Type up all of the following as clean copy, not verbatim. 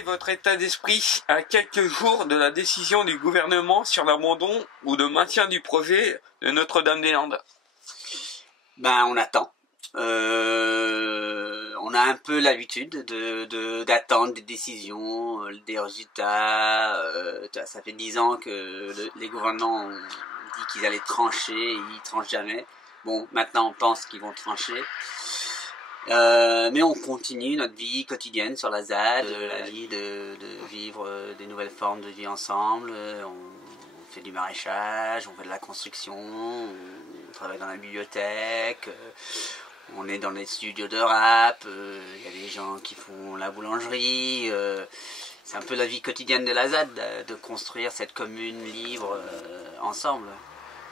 est votre état d'esprit à quelques jours de la décision du gouvernement sur l'abandon ou le maintien du projet de Notre-Dame-des-Landes? Ben, on attend. On a un peu l'habitude d'attendre des décisions, des résultats. Ça fait 10 ans que les gouvernements ont dit qu'ils allaient trancher et ils tranchent jamais. Bon, maintenant on pense qu'ils vont trancher. Mais on continue notre vie quotidienne sur la ZAD, la vie de vivre des nouvelles formes de vie ensemble. On fait du maraîchage, on fait de la construction, on travaille dans la bibliothèque, on est dans les studios de rap, y a des gens qui font la boulangerie. C'est un peu la vie quotidienne de la ZAD, de construire cette commune libre ensemble.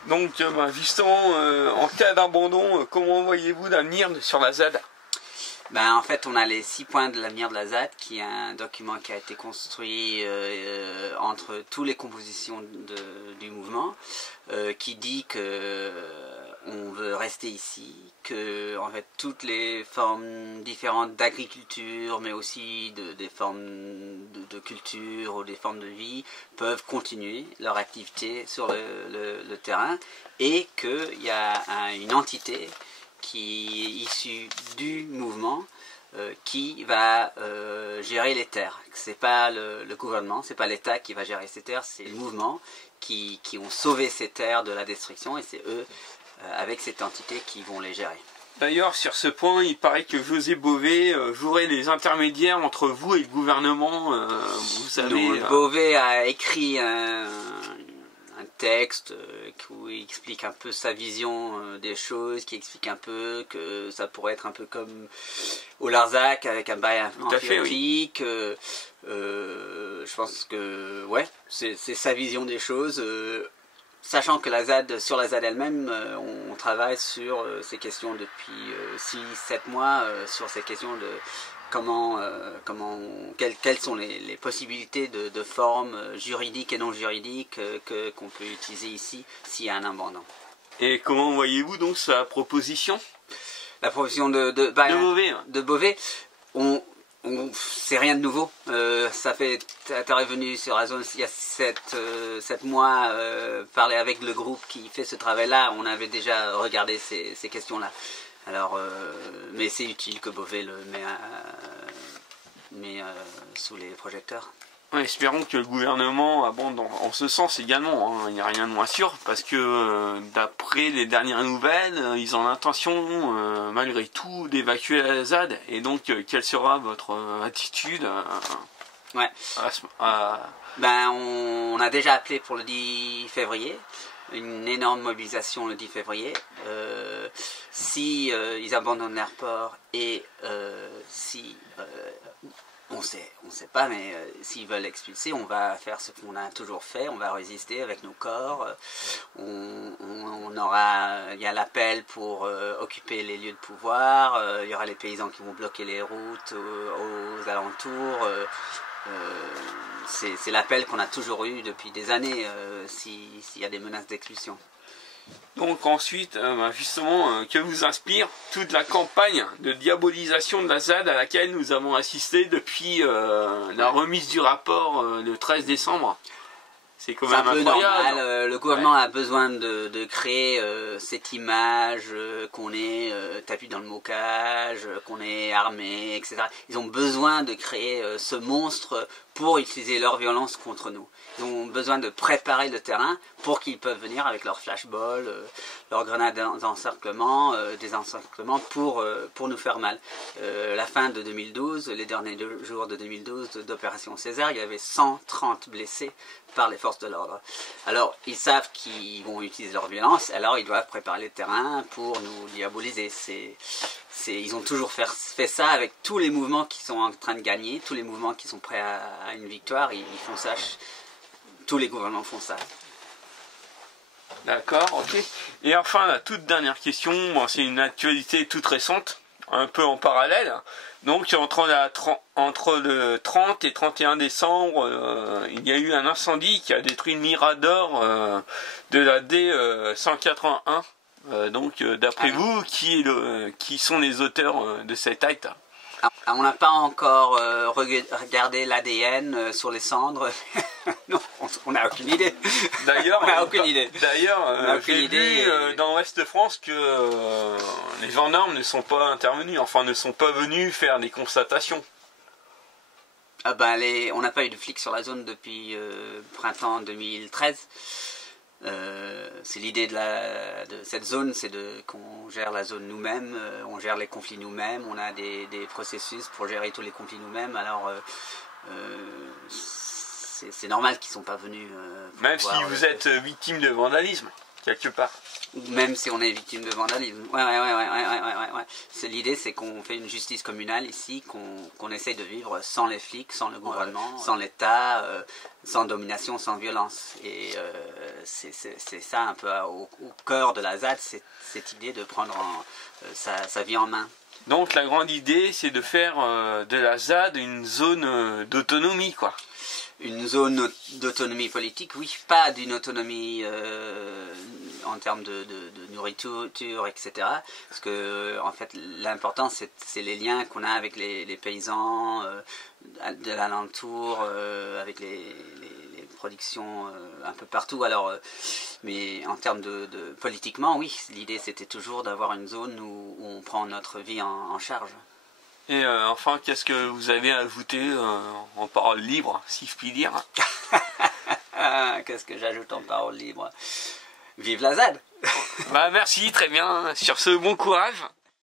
Donc justement, en cas d'abandon, comment voyez-vous l'avenir sur la ZAD? Ben, en fait, on a les 6 points de l'avenir de la ZAD, qui est un document qui a été construit entre toutes les compositions du mouvement, qui dit que on veut rester ici, que en fait toutes les formes différentes d'agriculture, mais aussi des formes de culture ou des formes de vie peuvent continuer leur activité sur le terrain, et qu'il y a une entité qui est issue du mouvement qui va gérer les terres. C'est pas le gouvernement, c'est pas l'État qui va gérer ces terres, c'est le mouvement qui ont sauvé ces terres de la destruction, et c'est eux, avec cette entité, qui vont les gérer. D'ailleurs, sur ce point, il paraît que José Bové jouerait les intermédiaires entre vous et le gouvernement. Vous savez, Bové a écrit un texte où il explique un peu sa vision des choses, qui explique un peu que ça pourrait être un peu comme au Larzac avec un bail empirique. Oui. Je pense que ouais, c'est sa vision des choses. Sachant que sur la ZAD elle-même, on travaille sur ces questions depuis 6-7 mois, sur ces questions de quelles sont les possibilités de formes juridiques et non juridiques qu'on peut utiliser ici s'il y a un abandon. Et comment voyez-vous donc sa proposition? La proposition de Bové, c'est rien de nouveau. Ça fait, t'es revenu sur la zone il y a 7 mois, parler avec le groupe qui fait ce travail-là. On avait déjà regardé ces questions-là. Alors, mais c'est utile que Bové le met sous les projecteurs. Ouais, espérons que le gouvernement abonde en ce sens également, hein. Il n'y a rien de moins sûr, parce que d'après les dernières nouvelles, ils ont l'intention, malgré tout, d'évacuer la ZAD. Et donc, quelle sera votre attitude Ouais. Ben, on a déjà appelé pour le 10 février. Une énorme mobilisation le 10 février. Si ils abandonnent l'aéroport et si on sait pas, mais s'ils veulent expulser, on va faire ce qu'on a toujours fait, on va résister avec nos corps. Il y a l'appel pour occuper les lieux de pouvoir. Il y aura les paysans qui vont bloquer les routes aux alentours. C'est l'appel qu'on a toujours eu depuis des années s'il y a des menaces d'expulsion. Donc ensuite, justement, que vous inspire toute la campagne de diabolisation de la ZAD à laquelle nous avons assisté depuis la remise du rapport le 13 décembre? C'est quand même incroyable. Normal. Le gouvernement a besoin de créer cette image qu'on est tapis dans le mocage, qu'on est armé, etc. Ils ont besoin de créer ce monstre pour utiliser leur violence contre nous. Ils ont besoin de préparer le terrain pour qu'ils peuvent venir avec leurs flashballs, leurs grenades d'encerclement, des encerclements pour nous faire mal. La fin de 2012, les derniers jours de 2012 d'opération César, il y avait 130 blessés par les forces de l'ordre. Alors, ils savent qu'ils vont utiliser leur violence, alors ils doivent préparer le terrain pour nous diaboliser. Ils ont toujours fait ça avec tous les mouvements qui sont en train de gagner, tous les mouvements qui sont prêts à une victoire, ils font ça. Tous les gouvernements font ça. D'accord, ok. Et enfin, la toute dernière question, c'est une actualité toute récente, un peu en parallèle. Donc, entre le 30 et 31 décembre, il y a eu un incendie qui a détruit le mirador de la D181. Donc, d'après vous, qui sont les auteurs de cet acte? On n'a pas encore regardé l'ADN sur les cendres. Non, on n'a aucune idée. D'ailleurs, on n'a aucune idée. D'ailleurs, j'ai vu dans l'Ouest de France que les gendarmes ne sont pas intervenus, enfin ne sont pas venus faire des constatations. Ah ben, on n'a pas eu de flics sur la zone depuis printemps 2013. C'est l'idée de cette zone, c'est qu'on gère la zone nous-mêmes, on gère les conflits nous-mêmes, on a des processus pour gérer tous les conflits nous-mêmes. Alors c'est normal qu'ils ne sont pas venus. Même si vous êtes victime de vandalisme, quelque part. Même si on est victime de vandalisme. Ouais. L'idée, c'est qu'on fait une justice communale ici, qu'on essaye de vivre sans les flics, sans le gouvernement, sans l'État, sans domination, sans violence. Et c'est ça un peu au cœur de la ZAD, cette idée de prendre sa vie en main. Donc la grande idée, c'est de faire de la ZAD une zone d'autonomie, quoi. Une zone d'autonomie politique, oui, pas d'une autonomie en termes de nourriture, etc. Parce que, en fait, l'important, c'est les liens qu'on a avec les paysans de l'alentour, avec les productions un peu partout. Alors, mais en termes de politiquement, oui, l'idée, c'était toujours d'avoir une zone où on prend notre vie en charge. Et enfin, qu'est-ce que vous avez ajouté en parole libre, si je puis dire? Qu'est-ce que j'ajoute en parole libre? Vive la ZAD! Bah merci, très bien. Sur ce, bon courage.